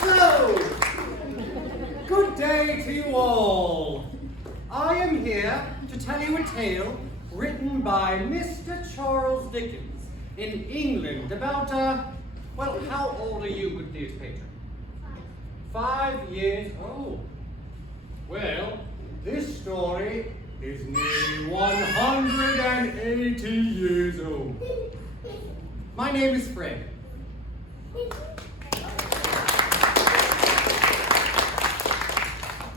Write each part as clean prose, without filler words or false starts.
So, good day to you all. I am here to tell you a tale written by Mr. Charles Dickens in England about, well, how old are you, good dear patron? 5 years old. Well, this story is nearly 180 years old. My name is Fred.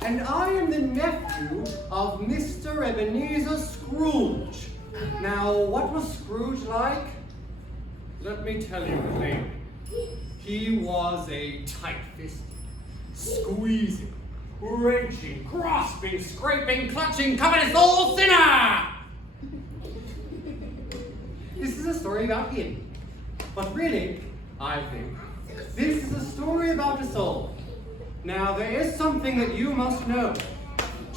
And I am the nephew of Mr. Ebenezer Scrooge. Now, what was Scrooge like? Let me tell you plainly. He was a tight-fisted, squeezing, wrenching, grasping, scraping, clutching, covetous old sinner! This is a story about him. But really, I think, this is a story about us all. Now, there is something that you must know.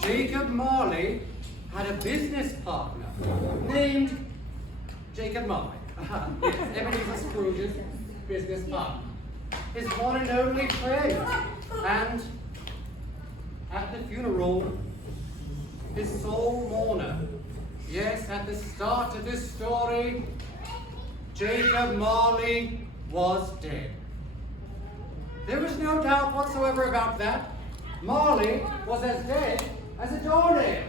Jacob Marley had a business partner named Jacob Marley. Yes, Ebenezer Scrooge's business partner. His one and only friend. And at the funeral, his sole mourner. Yes, at the start of this story, Jacob Marley was dead. There was no doubt whatsoever about that. Marley was as dead as a doornail.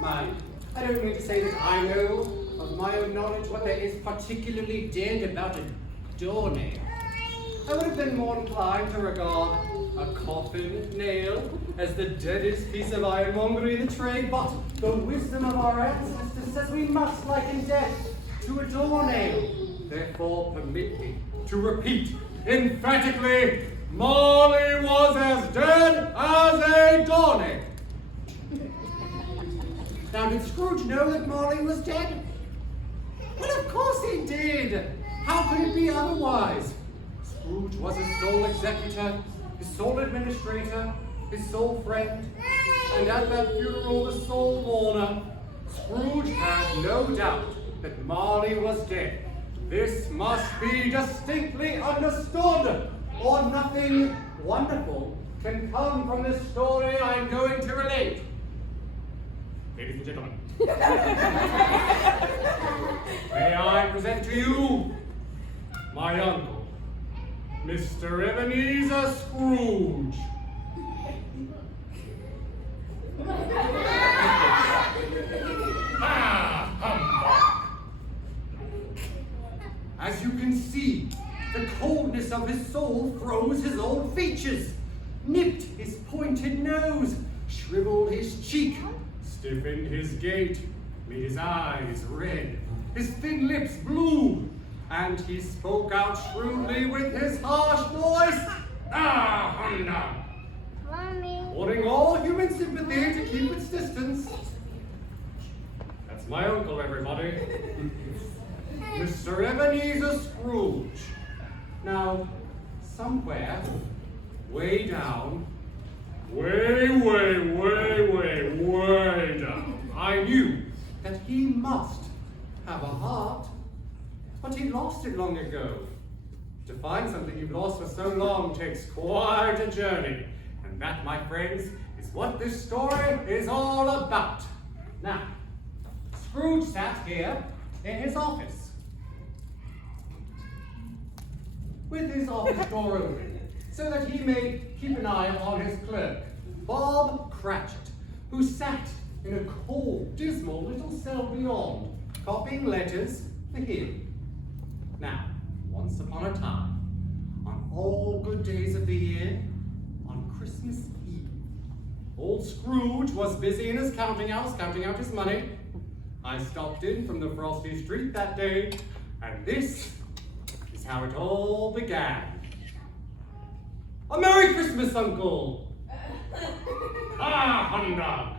Mind, I don't mean to say that I know of my own knowledge what there is particularly dead about a doornail. I would have been more inclined to regard a coffin nail as the deadest piece of ironmongery in the trade, but the wisdom of our ancestors says we must liken death to a doornail. Therefore, permit me to repeat emphatically, Marley was as dead as a doornail. Now, did Scrooge know that Marley was dead? Well, of course he did. How could it be otherwise? Scrooge was his sole executor, his sole administrator, his sole friend, and at that funeral, the sole mourner. Scrooge had no doubt that Marley was dead. This must be distinctly understood, or nothing wonderful can come from this story I'm going to relate. Ladies and gentlemen, may I present to you my uncle, Mr. Ebenezer Scrooge. As you can see, the coldness of his soul froze his old features, nipped his pointed nose, shriveled his cheek, stiffened his gait, made his eyes red, his thin lips blue, and he spoke out shrewdly with his harsh voice, humbug! Mommy. Warning all human sympathy to keep its distance. That's my uncle, everybody. Mr. Ebenezer Scrooge. Now, somewhere, way down, way down, I knew that he must have a heart, but he lost it long ago. To find something you've lost for so long takes quite a journey, and that, my friends, is what this story is all about. Now, Scrooge sat here in his office, with his office door open, so that he may keep an eye upon his clerk, Bob Cratchit, who sat in a cold, dismal little cell beyond, copying letters for him. Now, once upon a time, on all good days of the year, on Christmas Eve, old Scrooge was busy in his counting house, counting out his money. I stopped in from the frosty street that day, and this is how it all began. A Merry Christmas, Uncle! Humbug!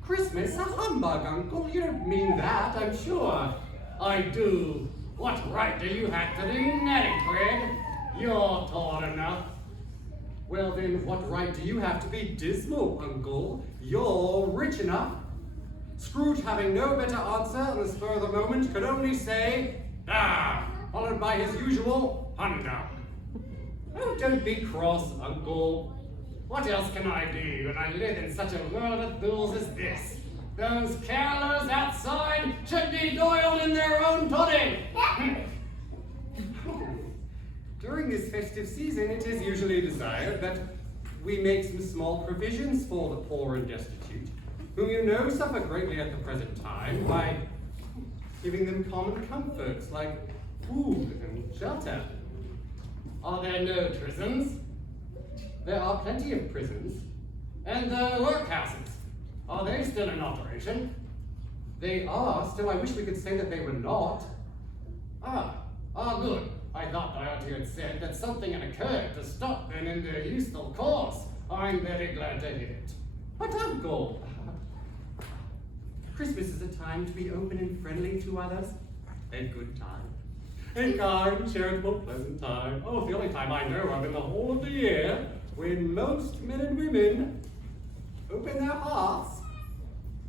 Christmas? A humbug, Uncle? You don't mean that, I'm sure. I do. What right do you have to be natty, Fred? You're tall enough. Well then, what right do you have to be dismal, Uncle? You're rich enough. Scrooge, having no better answer on the spur of the moment, could only say, "Ah," followed by his usual "Hunder." "Oh, don't be cross, Uncle. What else can I do when I live in such a world of fools as this? Those carolers outside should be boiled in their own pudding." During this festive season, it is usually desired that we make some small provisions for the poor and destitute, whom you know suffer greatly at the present time, by giving them common comforts like food and shelter. Are there no prisons? There are plenty of prisons. And the workhouses, are they still in operation? They are, still I wish we could say that they were not. Good. I thought I ought to have said that something had occurred to stop them in their useful course. I'm very glad to hear it. But Uncle, Christmas is a time to be open and friendly to others. A good time. A kind, charitable, pleasant time. Oh, the only time I know of in the whole of the year when most men and women open their hearts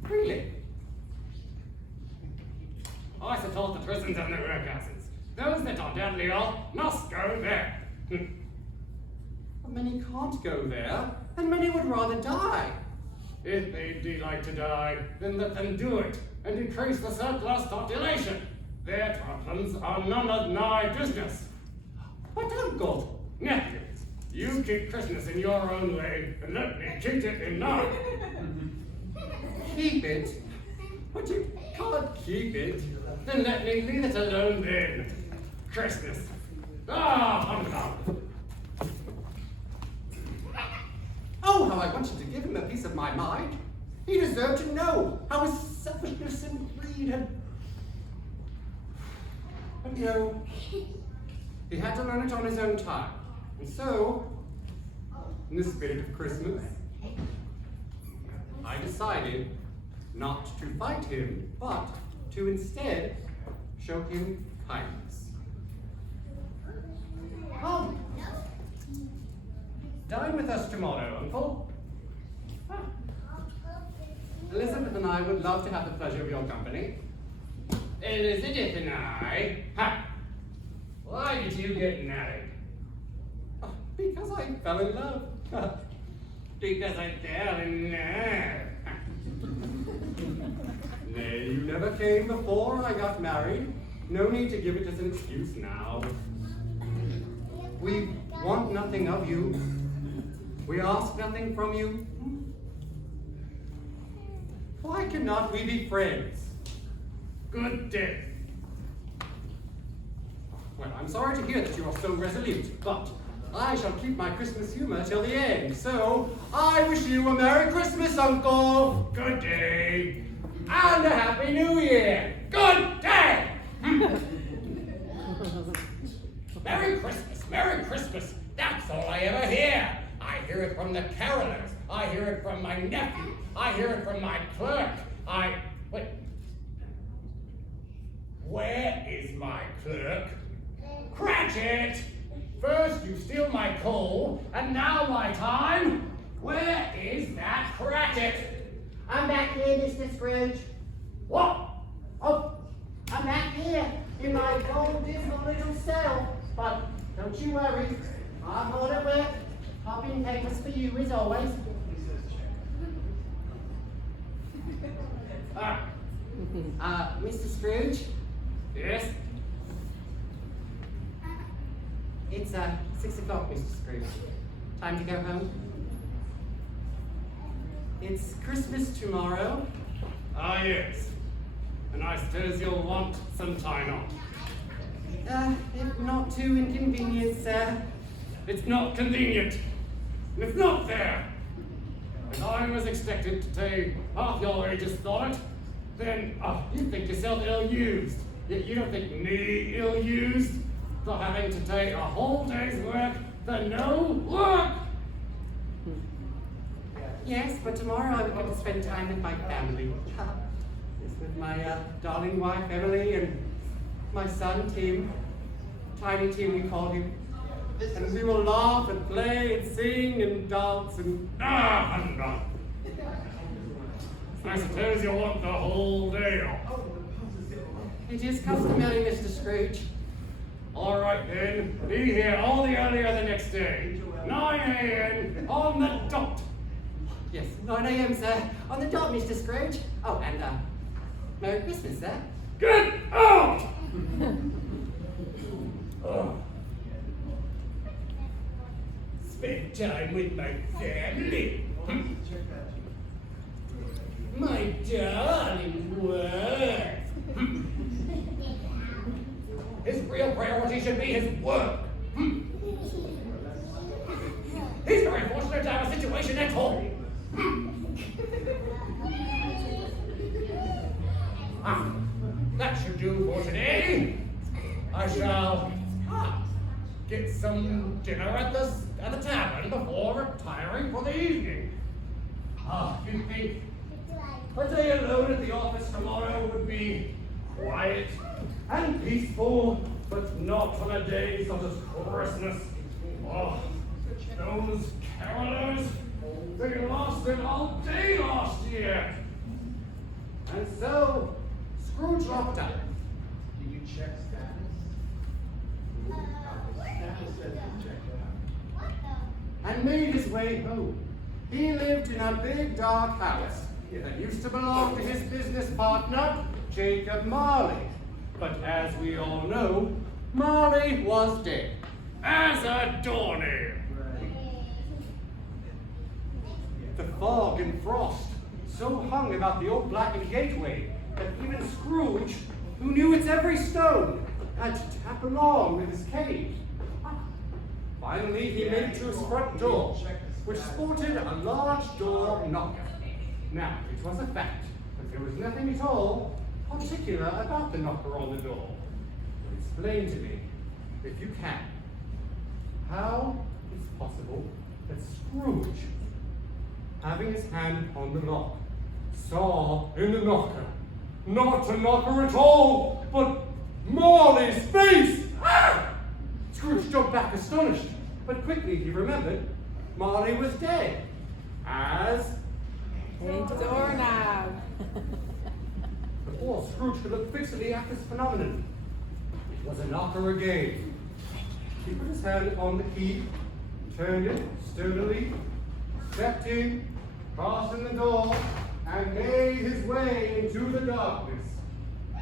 freely. I support the prisons and the workhouses. Those that are deadly ill must go there. But many can't go there, and many would rather die. If they do like to die, then let them do it, and increase the surplus population. Their problems are none of my business. But Uncle, nephews, you keep Christmas in your own way, and let me keep it in mine. Keep it? But you can't keep it. Then let me leave it alone then. Christmas. Humbug. Oh, how I wanted to give him a piece of my mind. He deserved to know how his selfishness and greed had... But no, he had to learn it on his own time. And so, in the spirit of Christmas, I decided not to fight him, but to instead show him kindness. Come, dine with us tomorrow, Uncle. Elizabeth and I would love to have the pleasure of your company. Elizabeth and I? Ha! Why did you get married? Because I fell in love. Because I fell in love. Nay, you never came before I got married. No need to give it as an excuse now. We want nothing of you. We ask nothing from you. Why cannot we be friends? Good day. Well, I'm sorry to hear that you are so resolute, but I shall keep my Christmas humor till the end. So, I wish you a Merry Christmas, Uncle. Good day. And a Happy New Year. Good day. Merry Christmas, Merry Christmas. That's all I ever hear. I hear it from the carolers. I hear it from my nephew. I hear it from my clerk. Wait. Where is my clerk? Cratchit! First you steal my coal, and now my time. Where is that Cratchit? I'm back here, Mr. Scrooge. What? Oh, I'm back here in my cold, dismal little cell. But don't you worry, I'm hard at work, copying papers for you as always. Mr. Scrooge? Yes? It's 6 o'clock, Mr. Scrooge. Time to go home. It's Christmas tomorrow. Ah, yes. And I suppose you'll want some time off. If not too inconvenient, sir. It's not convenient. And it's not fair. If I was expected to take half your wages for it, then you think yourself ill-used. Yet you don't think me ill-used for having to take a whole day's work for no work. Yes, but tomorrow I'm going to spend time with my family. It's with my darling wife, Emily, and my son, Tim. Tiny Tim, we call him. And we will laugh and play and sing and dance and... Humbug. I suppose you want the whole deal. It is customary, Mr. Scrooge. All right then, be here all the earlier the next day. 9 a.m. on the dot. Yes, 9 a.m., sir. On the dot, Mr. Scrooge. Oh, and, Merry Christmas, sir. Get out! Oh. Spend time with my family. My darling wife. His real priority should be his work. He's very fortunate to have a situation at home. That should do for today. I shall get some dinner at the tavern before retiring for the evening. You'd think a day alone at the office tomorrow would be quiet and peaceful, but not on a day such as Christmas. Oh, those carolers, they lasted all day last year. And so, Scrooge locked up. Did you check status? Status says you checked it out. And made his way home. He lived in a big dark house that used to belong to his business partner, Jacob Marley. But as we all know, Marley was dead. As a doornail. The fog and frost so hung about the old blackened gateway that even Scrooge, who knew its every stone, had to tap along with his cane. Finally, he made to his front door, which sported a large door knocker. Now, it was a fact that there was nothing at all particular about the knocker on the door. Explain to me, if you can, how it's possible that Scrooge, having his hand upon the lock, saw in the knocker not a knocker at all, but Marley's face! Scrooge jumped back astonished, but quickly he remembered Marley was dead, as doorknob. before Scrooge could look fixedly at this phenomenon. It was a knocker again. He put his hand upon the key, turned it sturdily, stepped in, fastened the door, and made his way into the darkness.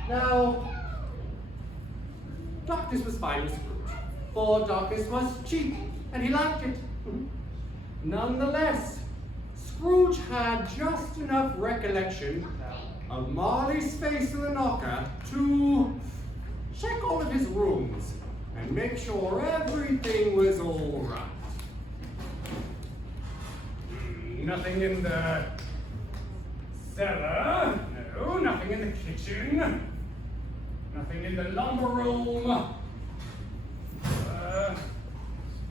Now, darkness was fine with Scrooge, for darkness was cheap, and he liked it. Nonetheless, Scrooge had just enough recollection of Marley's face in the knocker to check all of his rooms and make sure everything was all right. Nothing in the cellar. No, nothing in the kitchen. Nothing in the lumber room.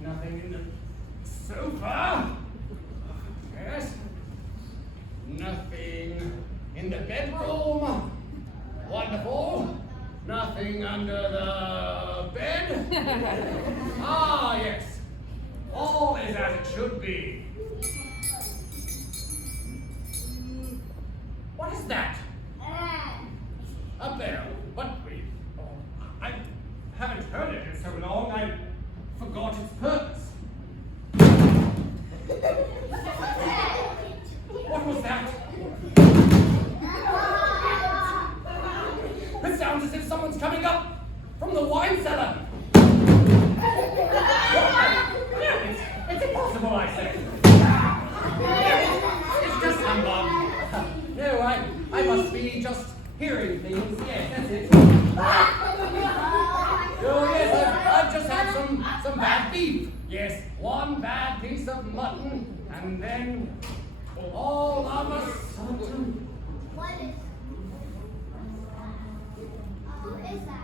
Nothing in the sofa. Yes. Nothing in the bedroom. Wonderful. Nothing under the bed. Yes. All is as it should be. What is that? Up there. What? I haven't heard it in so long, I forgot its purpose. What was that? It sounds as if someone's coming up from the wine cellar. It's impossible, I say. It's just humbug. No, I must be just hearing things. Yes, that's it. Oh, yes, I've just had some bad beef. Yes, one bad piece of mutton, and then all of a sudden. What is that?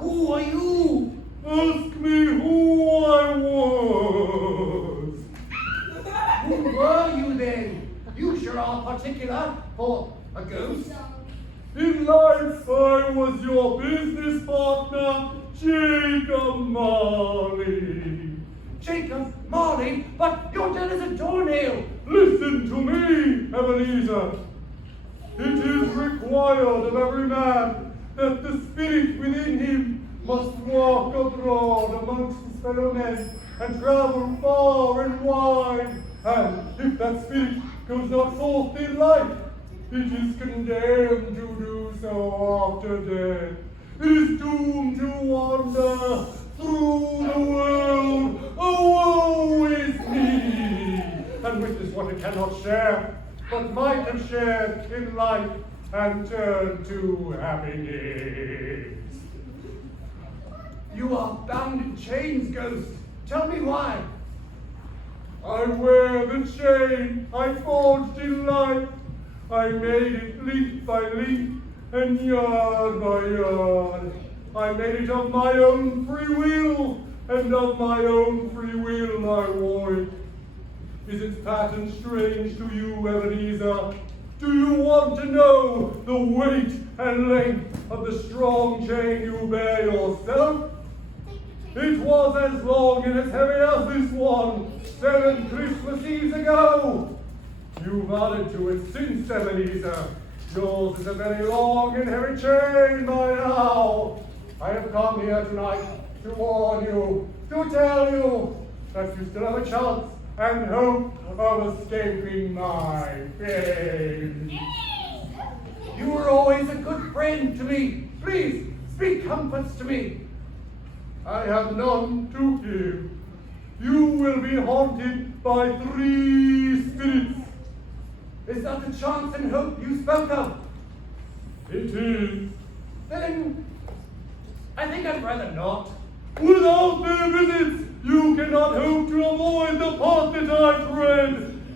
Who are you? Ask me who I was. Who were you then? You sure are particular for a ghost. In life, I was your business partner, Jacob Marley. Jacob Marley, but you're dead as a doornail. Listen to me, Ebenezer. It is required of every man that the spirit within him must walk abroad amongst his fellow men and travel far and wide. And if that spirit goes not forth in life, it is condemned to do so after death. It is doomed to wander through the world. Oh, woe is me! And witness what it cannot share, but might have shared in life and turned to happiness. You are bound in chains, ghost. Tell me why. I wear the chain I forged in life. I made it leaf by leaf and yard by yard. I made it of my own free will, and of my own free will I wore it. Is its pattern strange to you, Ebenezer? Do you want to know the weight and length of the strong chain you bear yourself? It was as long and as heavy as this one 7 Christmas Eves ago. You've added to it since, Ebenezer. Yours is a very long and heavy chain by now. I have come here tonight to warn you, to tell you that you still have a chance and hope of escaping my fate. You were always a good friend to me. Please, speak comforts to me. I have none to give. You will be haunted by 3 spirits. Is that the chance and hope you spoke of? It is. Then, I think I'd rather not. Without their visits, you cannot hope to avoid the path that I tread.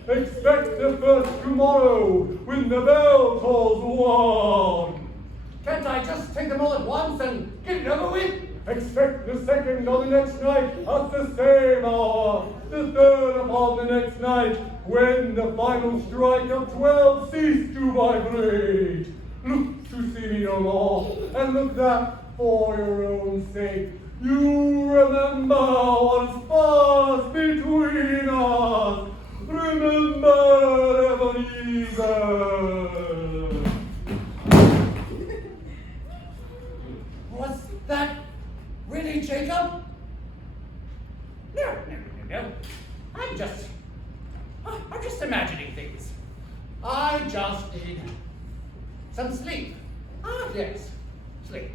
Expect the first tomorrow, when the bell tolls 1. Can't I just take them all at once and get it over with? Expect the second on the next night at the same hour. The third upon the next night, when the final strike of 12 cease to vibrate. Look to see me no more, and look that for your own sake. You remember what's passed between us. Remember, Ebenezer. Was that really Jacob? No. I'm just imagining things. I just need some sleep. Yes, sleep.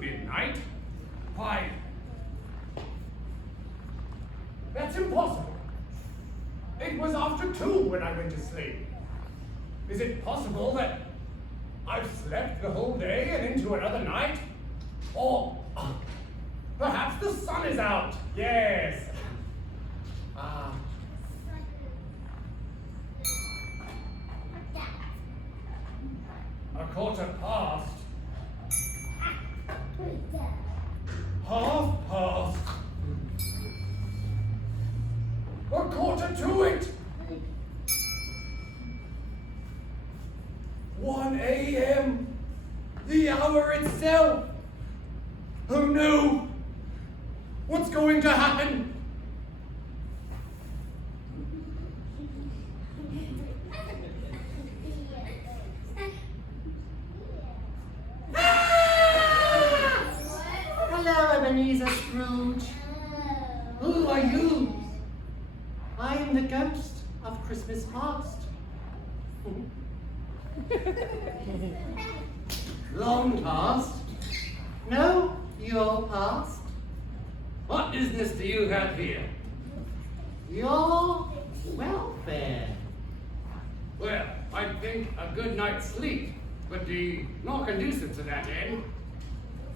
Midnight? Why? That's impossible. It was after 2 when I went to sleep. Is it possible that I've slept the whole day and into another night? Or perhaps the sun is out. Yes. A quarter past. 1/2 past. A quarter to it. 1 a.m. The hour itself. Oh no! What's going to happen? Hello, Ebenezer Scrooge. Who are you? I am the ghost of Christmas past. Long past? No, your past. What business do you have here? Your welfare. Well, I think a good night's sleep would be more conducive to that end.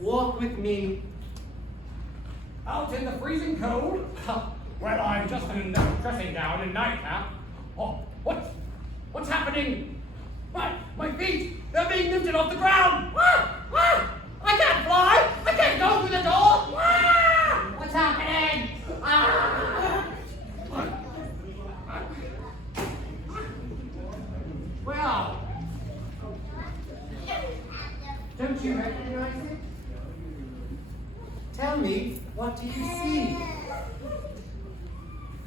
Walk with me. Out in the freezing cold? Well, I'm just in dressing down in nightcap. Oh, what's happening? My feet, they're being lifted off the ground. I can't fly. I can't go through the door. What's happening? Well, Don't you recognize it? Tell me, what do you see?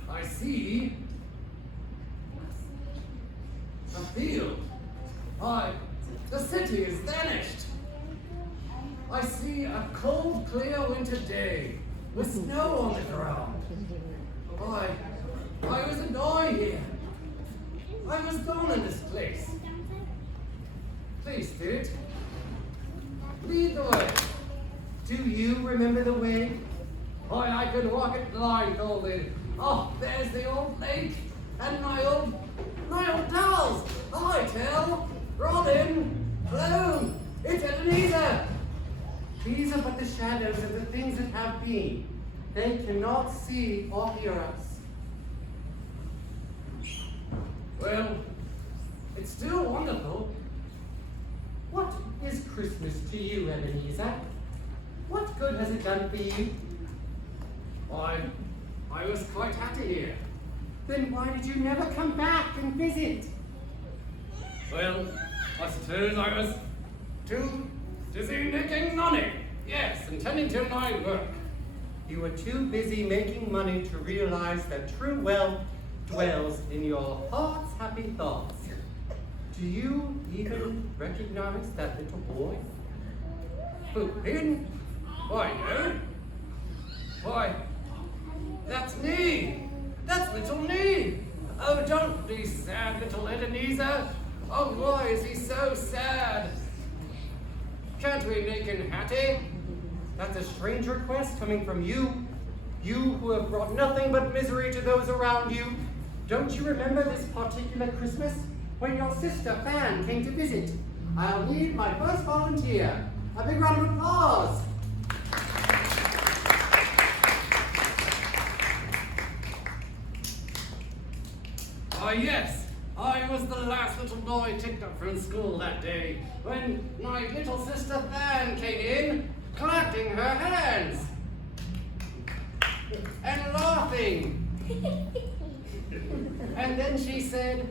I see a field. The city is vanished. I see a cold, clear winter day with snow on the ground. I wasn't I here. I was gone in this place. Please, Spirit, lead the way. Do you remember the way? I could walk it blindfolded. Oh, there's the old lake and my old dolls. I tell, Robin, Bloom, it's Ebenezer. These are but the shadows of the things that have been. They cannot see or hear us. Well, it's still wonderful. What is Christmas to you, Ebenezer? What good has it done for you? I was quite happy here. Then why did you never come back and visit? Well, I suppose I was too busy making money. Yes, and tending to my work. You were too busy making money to realize that true wealth dwells in your heart's happy thoughts. Do you even recognize that little boy? Who, him? Why, no. Why, that's me. That's little me. Oh, don't be sad, little Ebenezer. Oh, why is he so sad? Can't we make him happy? That's a strange request coming from you. You who have brought nothing but misery to those around you. Don't you remember this particular Christmas when your sister Fan came to visit? I'll need my first volunteer. A big round of applause. Yes, I was the last little boy ticked up from school that day when my little sister Fan came in, clapping her hands and laughing. And then she said,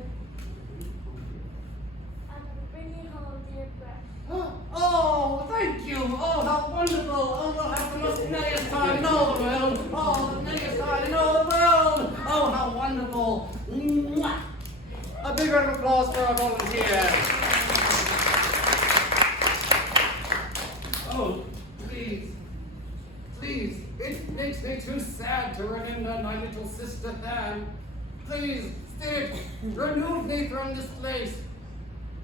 I'm bringing home dear bread. "Oh, thank you! Oh, how wonderful! Oh, we'll have the most merriest time in all the world! Oh, the merriest time in all the world! Oh, how wonderful! Mwah. A big round of applause for our volunteers. Oh, please, please, it makes me too sad to remember my little sister Fan. Please, Spirit, remove me from this place.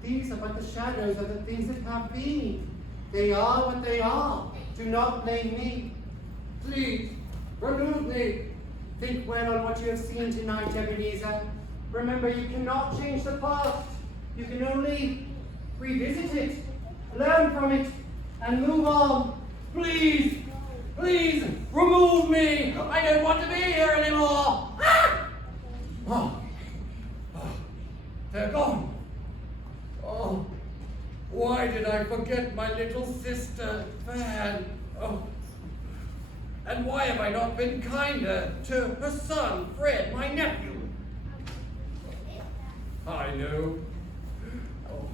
These are but the shadows of the things that have been. They are what they are. Do not blame me. Please, remove me. Think well on what you have seen tonight, Ebenezer. Remember, you cannot change the past. You can only revisit it, learn from it, and move on. Please, please, remove me. I don't want to be here anymore. Ah! Oh, they're gone. Oh, why did I forget my little sister, Fan? Oh, and why have I not been kinder to her son, Fred, my nephew? I know. Oh,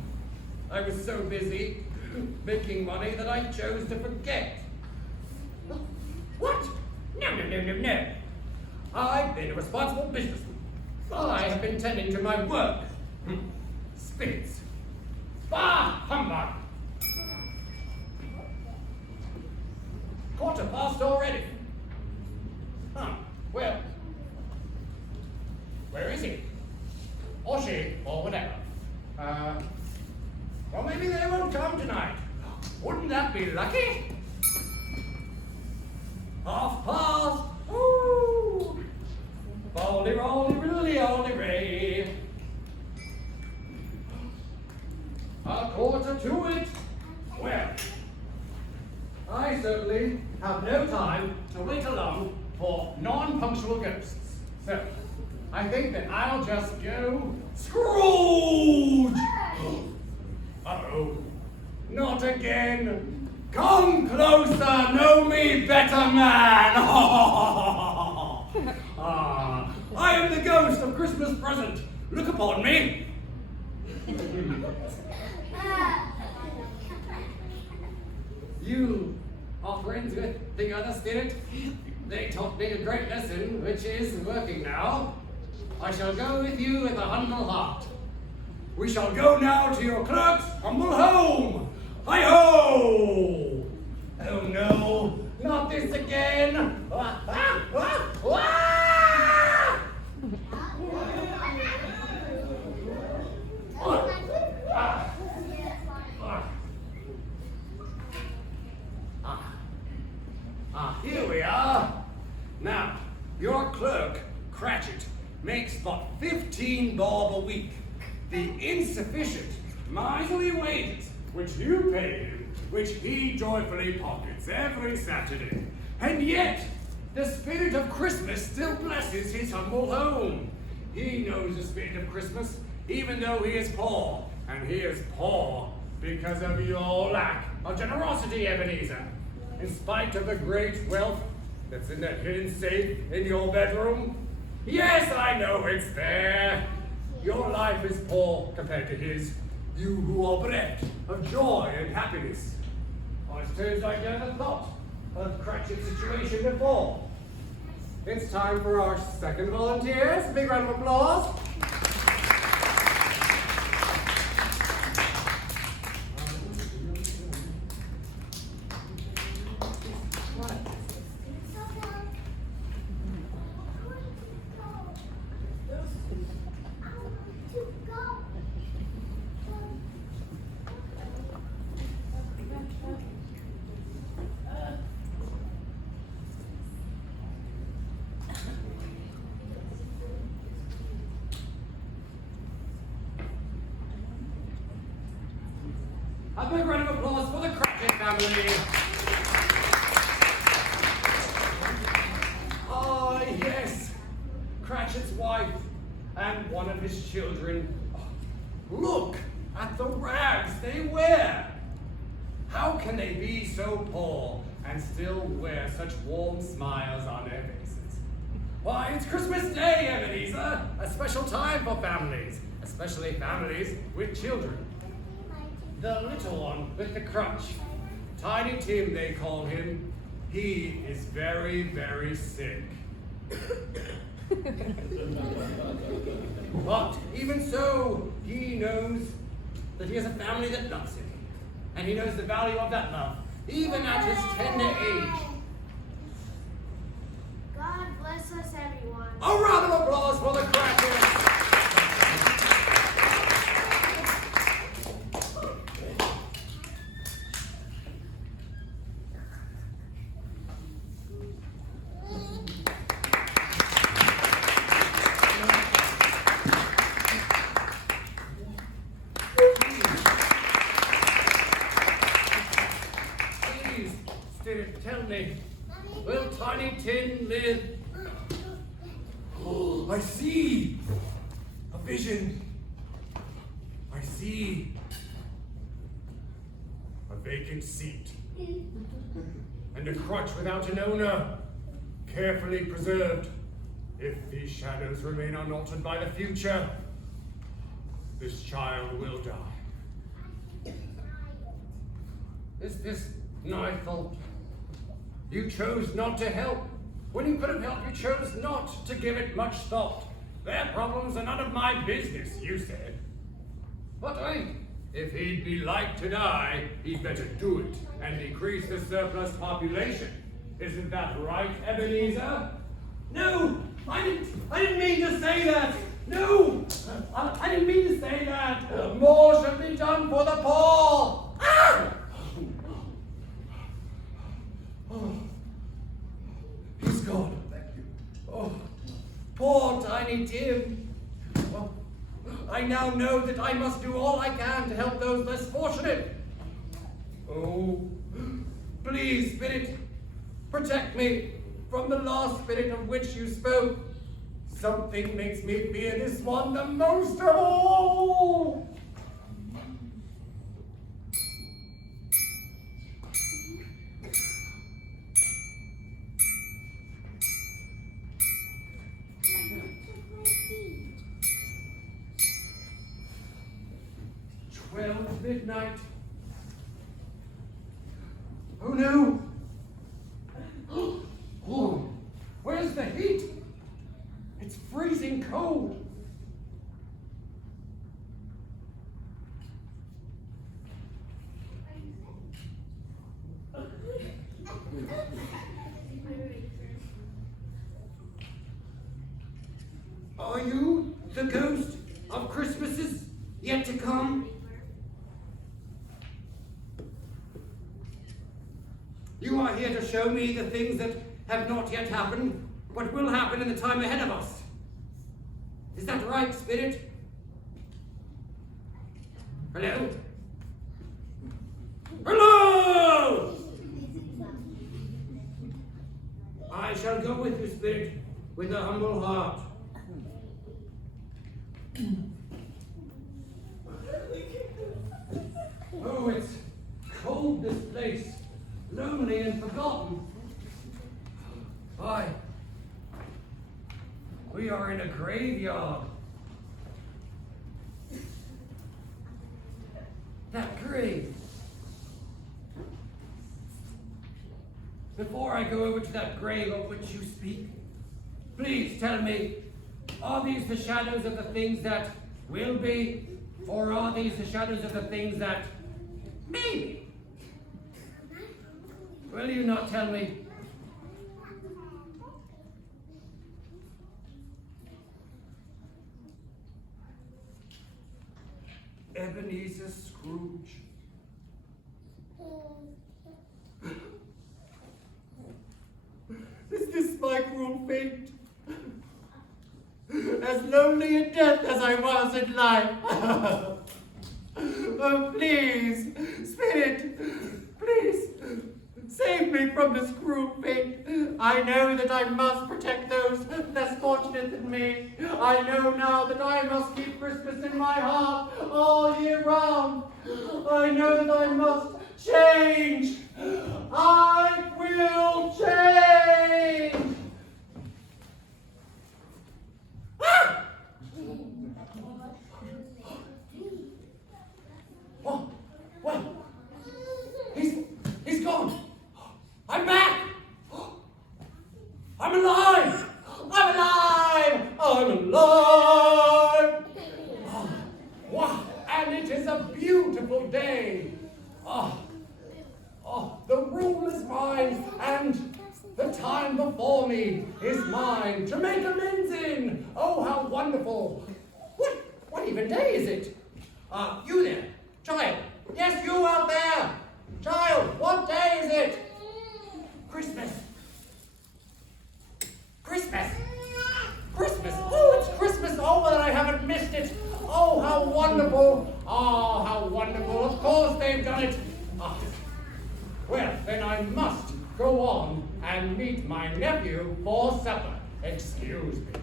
I was so busy making money that I chose to forget. What? No. I've been a responsible businessman. I have been tending to my work. Spirits. Bah, humbug! 1:15 already. Huh, well, where is he? Or she, or whatever. Well, maybe they won't come tonight. Wouldn't that be lucky? 1:30. Ooh! Rolly, rolly, rolly, rolly, ray. 1:45 to it. Well, I certainly have no time of non-punctual ghosts. So, I think that I'll just go Scrooge! Uh-oh. Not again. Come closer, know me better, man. I am the ghost of Christmas present. Look upon me. You are friends with the other spirit. They taught me a great lesson, which is working now. I shall go with you with a humble heart. We shall go now to your clerk's humble home. Hi-ho! Oh no, not this again! Here we are. Now, your clerk, Cratchit, makes but 15 bob a week. The insufficient, miserly wages which you pay him, which he joyfully pockets every Saturday. And yet, the spirit of Christmas still blesses his humble home. He knows the spirit of Christmas, even though he is poor. And he is poor because of your lack of generosity, Ebenezer. In spite of the great wealth that's in that hidden safe in your bedroom. Yes, I know it's there. Your life is poor compared to his. You who are bereft of joy and happiness. I suppose I never thought of Cratchit's situation before. It's time for our second volunteers. A big round of applause. A big round of applause for the Cratchit family. Ah, yes, Cratchit's wife and one of his children. Look at the rags they wear. How can they be so poor and still wear such warm smiles on their faces? Why, it's Christmas Day, Ebenezer, a special time for families, especially families with children. The little one with the crutch, Tiny Tim they call him, he is very, very sick. But even so, he knows that he has a family that loves him. And he knows the value of that love, even at his tender age. God bless us, everyone. A round of applause for the Cratchits! Tell me, will Tiny Tim live? Oh, I see! A vision! I see a vacant seat and a crutch without an owner, carefully preserved. If these shadows remain unaltered by the future, this child will die. Is this my fault? You chose not to help. When you could have helped, you chose not to give it much thought. Their problems are none of my business, you said. But if he'd be like to die, he'd better do it and decrease the surplus population. Isn't that right, Ebenezer? No, I didn't mean to say that. No, I didn't mean to say that. More should be done for the poor. Ah! Oh, he's gone. Thank you. Oh, poor Tiny Tim. Well, I now know that I must do all I can to help those less fortunate. Oh, please, Spirit, protect me from the last spirit of which you spoke, something makes me fear this one the most of all. Midnight. Oh no! Oh, where's the heat? It's freezing cold. Are you the ghost of Christmases yet to come? You are here to show me the things that have not yet happened, but will happen in the time ahead of us. Is that right, Spirit? Hello? Hello! I shall go with you, Spirit, with a humble heart. Oh, it's cold, this place. Lonely and forgotten. Why? We are in a graveyard. That grave. Before I go over to that grave of which you speak, please tell me, are these the shadows of the things that will be, or are these the shadows of the things that may be? Will you not tell me? Ebenezer Scrooge. Is this my cruel fate? As lonely in death as I was in life. Oh, please, Spirit, please. Save me from this cruel fate. I know that I must protect those less fortunate than me. I know now that I must keep Christmas in my heart all year round. I know that I must change. I will change. Ah! What? He's gone. I'm back! I'm alive! I'm alive! I'm alive! Oh, wow! And it is a beautiful day. The room is mine, and the time before me is mine to make amends in. Oh, how wonderful! What even day is it? You there, child? Yes, you out there, child. What day is it? Christmas. Christmas. Christmas. Oh, it's Christmas. Oh, that I haven't missed it. Oh, how wonderful. Oh, how wonderful. Of course they've done it. Well, then I must go on and meet my nephew for supper. Excuse me.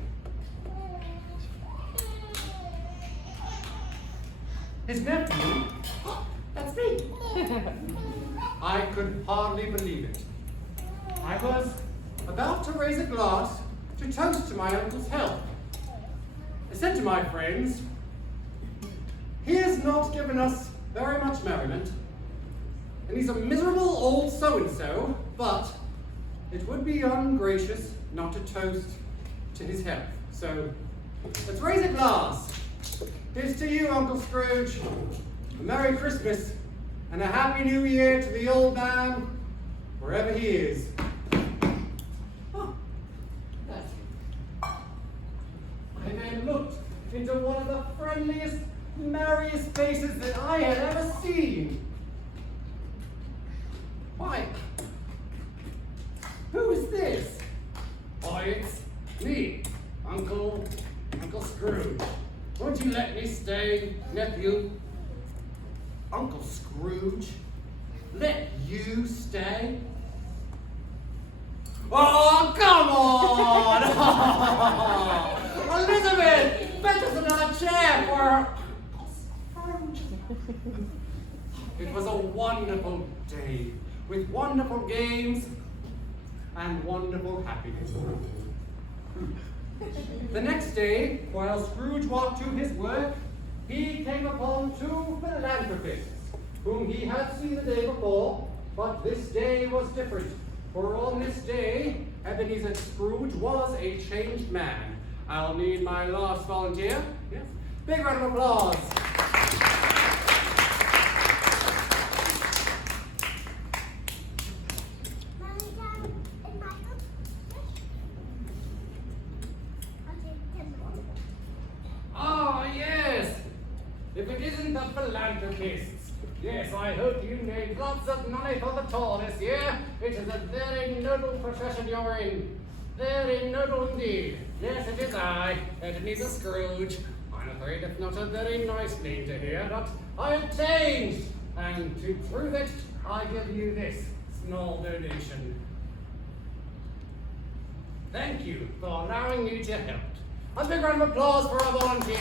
His nephew? That's me. I could hardly believe it. I was about to raise a glass to toast to my uncle's health. I said to my friends, he has not given us very much merriment, and he's a miserable old so-and-so, but it would be ungracious not to toast to his health. So, let's raise a glass. Here's to you, Uncle Scrooge. A Merry Christmas and a Happy New Year to the old man, wherever he is. Oh, that's it. I then looked into one of the friendliest, merriest faces that I had ever seen. Why, who is this? Why, it's me, Uncle Scrooge. Won't you let me stay, nephew? Uncle Scrooge? Let you stay? Oh, come on! Elizabeth, fetch us another chair for her. It was a wonderful day with wonderful games and wonderful happiness. The next day, while Scrooge walked to his work, he came upon two philanthropists whom he had seen the day before, but this day was different. For on this day, Ebenezer Scrooge was a changed man. I'll need my last volunteer. Yes. Big round of applause. Ah, yes. If it isn't the philanthropists. Yes, I hope you made lots of money for the tour this year. It is a very noble profession you're in. Very noble indeed. Yes, it is I, Ebenezer Scrooge. I'm afraid it's not a very nice name to hear, but I have changed. And to prove it, I give you this small donation. Thank you for allowing me to help. A big round of applause for our volunteers.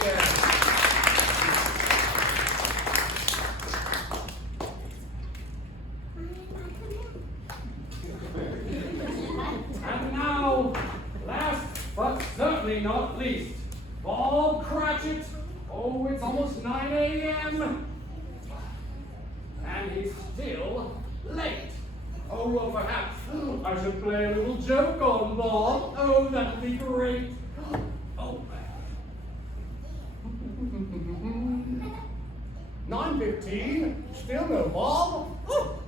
And now, last but certainly not least, Bob Cratchit. Oh, it's almost 9 a.m. And he's still late. Oh, well, perhaps I should play a little joke on Bob. Oh, that would be great. Oh, 9:15, still no Bob. Oh.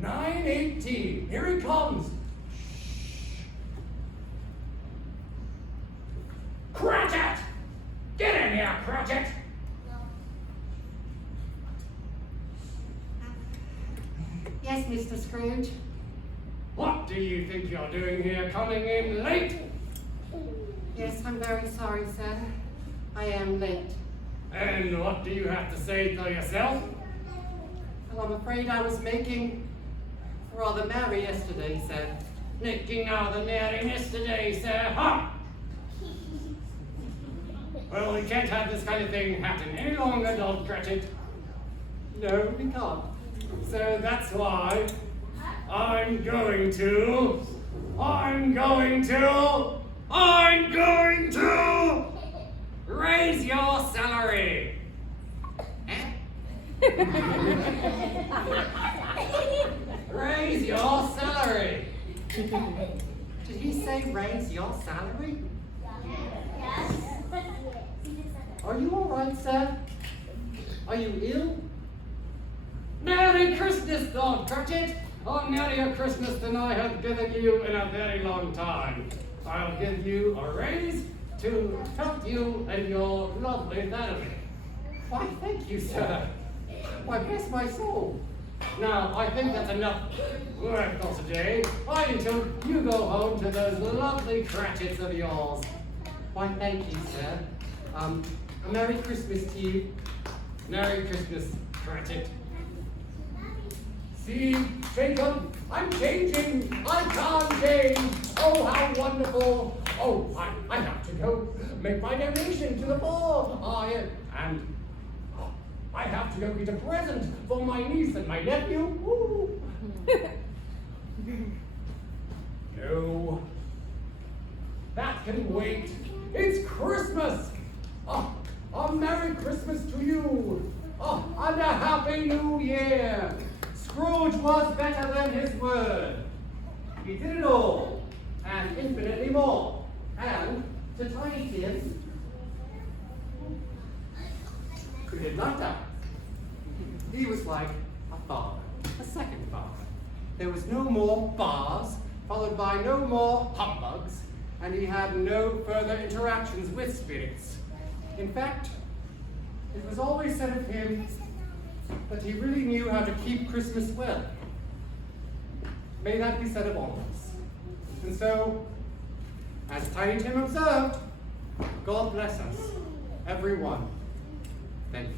9:18, here he comes. Shh. Cratchit! Get in here, Cratchit! Yes, Mr. Scrooge. What do you think you're doing here, coming in late? Yes, I'm very sorry, sir. I am late. And what do you have to say for yourself? Well, I'm afraid I was making rather merry yesterday, sir. Making all the merry yesterday, sir, huh? Well, we can't have this kind of thing happen any longer, Don Cratchit. No, we can't. So that's why I'm going to raise your salary. Raise your salary. Did he say raise your salary? Are you all right, sir? Are you ill? Merry Christmas, Don Cratchit! Oh, merrier Christmas than I have given you in a very long time. I'll give you a raise to help you and your lovely family. Why, thank you, sir. Why, bless my soul. Now, I think that's enough work for today. Why until you go home to those lovely Cratchits of yours. Why, thank you, sir. A Merry Christmas to you. Merry Christmas, Cratchit. See, Jacob, I'm changing. I can't change. Oh, how wonderful. Oh, I have to go make my donation to the poor. Oh, yeah. And I have to go get a present for my niece and my nephew. Woo. No. That can wait. It's Christmas. Oh, a Merry Christmas to you. Oh, and a Happy New Year. Scrooge was better than his word. He did it all, and infinitely more. And to Tiny Tim, who did not die. He was like a father, a second father. There was no more bars, followed by no more humbugs, and he had no further interactions with spirits. In fact, it was always said of him that he really knew how to keep Christmas well. May that be said of all of us. And so, as Tiny Tim observed, God bless us, everyone. Thank you.